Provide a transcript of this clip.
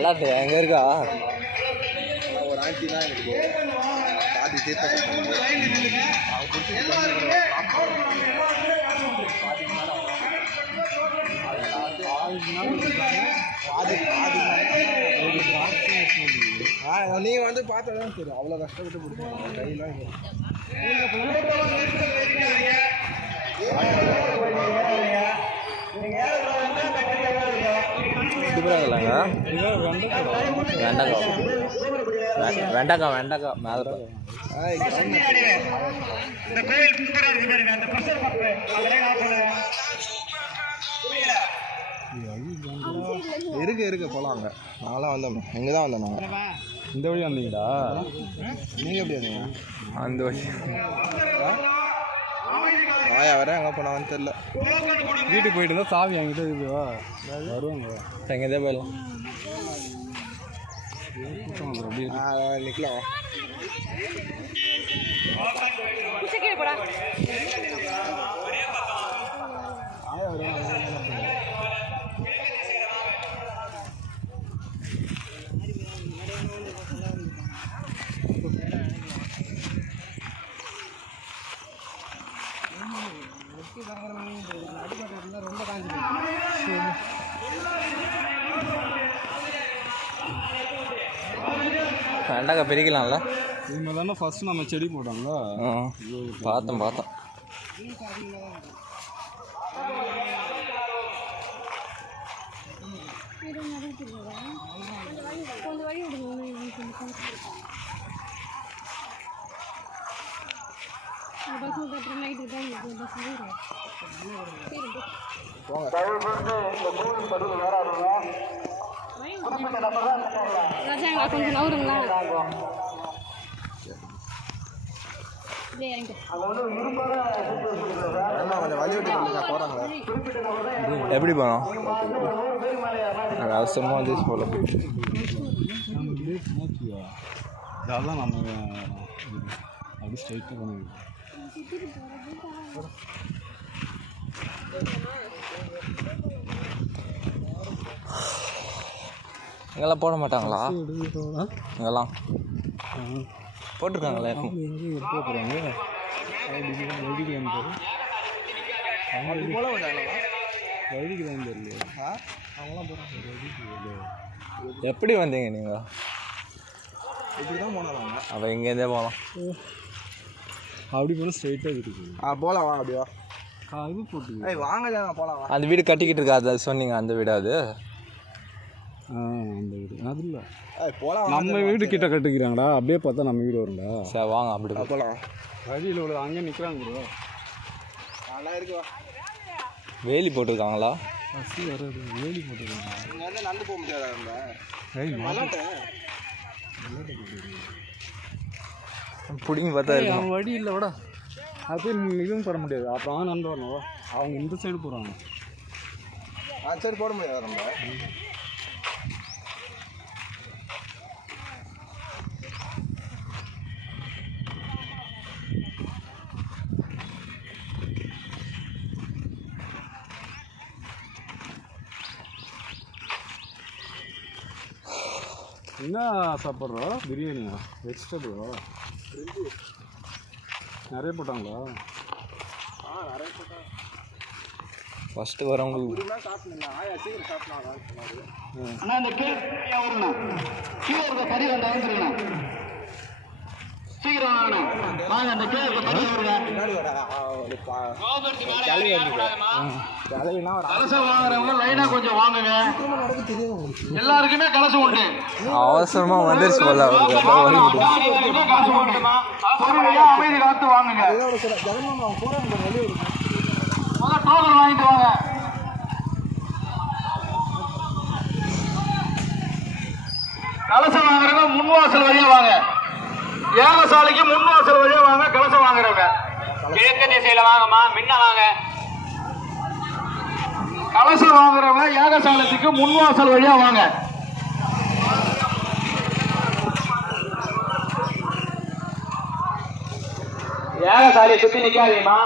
நல்லா இருக்கு. எங்கே இருக்கா ஒரு ஆண்டி தான் எனக்கு பாதி தீர்த்த நீங்கள் வந்து பார்த்தா தான் தெரியும். அவ்வளோ கஷ்டப்பட்டு பிடிக்கும் கையெல்லாம் வெண்டைக்காய் வெண்டைக்காய் மேலே இருக்கு போகலாம். அங்கே நாங்களாம் வந்தோம். எங்கே தான் வந்தோம் நாங்கள். இந்த வழி வந்தீங்களா? நீங்கள் எப்படி வந்தீங்க? அந்த வழி ஆயா வர எங்கே போனான்னு தெரில. வீட்டுக்கு போயிட்டு இருந்தால் சாவி என்கிட்ட இருக்குவா வருவாங்க. எங்கேதே போயிடலாம். நிற்கலாம். ரொம்ப காஞ்சி வெண்டைக்காய் பிரிக்கலாம்ல. இதுமாதிரி தானே ஃபஸ்ட்டு நம்ம செடி போட்டோங்களா? பார்த்தோம். கொஞ்சம் நவருங்களா? எப்படி போனோம்? அவசரமாக வந்து போல அதான் நம்ம அப்படி ஸ்ட்ரைட்டாக பண்ணுவோம். இங்கெல்லாம் போட மாட்டாங்களா? இங்கெல்லாம் போட்டிருக்காங்களே. எங்கே இருக்க போகிறாங்க? வழிக்கு தான் தெரியல. அவங்களாம் போகிறாங்க. எப்படி வந்தீங்க நீங்கள்? இப்படி தான் போனாங்க. அப்போ இங்கேருந்தே போகலாம். அப்படி போனால் ஸ்ட்ரைட்டாக இருக்குது. போகலாம் வா. அப்படியா இது போட்டு வாங்க போகலாம். அந்த வீடு கட்டிக்கிட்டு இருக்கா? அதை சொன்னீங்க. அந்த வீடு அது அந்த வீடு அது இல்லை. போகலாம். நம்ம வீடு கிட்ட கட்டிக்கிறாங்கடா. அப்படியே பார்த்தா நம்ம வீடு வரும்டா. சரி வாங்க அப்படி போகலாம். வழியில் உள்ள அங்கே நிற்கிறாங்க ப்ரோ. நல்லா இருக்குவா. வேலி போட்டிருக்காங்களா? பசி வராது. வேலி போட்டிருக்காங்க. இங்கே வந்து நடந்து போக முடியாதா? பிடிங்கி பார்த்தா அவன் வழி இல்லை விட. அது இதுவும் போட முடியாது. அப்புறம் நடந்து வரணும். அவங்க இந்த சைடு போகிறாங்க. அந்த சைடு போட முடியாது. நம்ம என்ன சாப்பிட்றோம்? பிரியாணியா? வெஜிடபிளா? நிறைய போட்டாங்களா? நிறைய போட்டாங்க. ஃபஸ்ட்டு வரவங்களுக்கு அண்ணா இந்த கீழே இருக்க பதி வந்துருங்கண்ணா. சீக்கிரம் வாங்க. அந்த கீழே இருக்க பதி கலசம் வாங்குறவங்க லைனா கொஞ்சம் வாங்குங்க. எல்லாருக்குமே கலசம் உண்டு. அவசரமா வந்துருச்சு போல. அமைதி காத்து வாங்குங்க. முதல்ல டோக்கன் வாங்கிட்டு வாங்க. கலசம் வாங்குறவங்க முன்வாசல் வழியா வாங்க. ஏகசாலைக்கு முன்வாசல் வழியா வாங்க. கலசம் வாங்குறவங்க கிழக்கு திசையில வாங்கம்மா. முன்ன வாங்க. கலசம் வாங்குறவங்க யாகசாலத்துக்கு முன்வாசல் வழியா வாங்க. யாகசாலையை சுத்தி நிக்காதீங்கம்மா.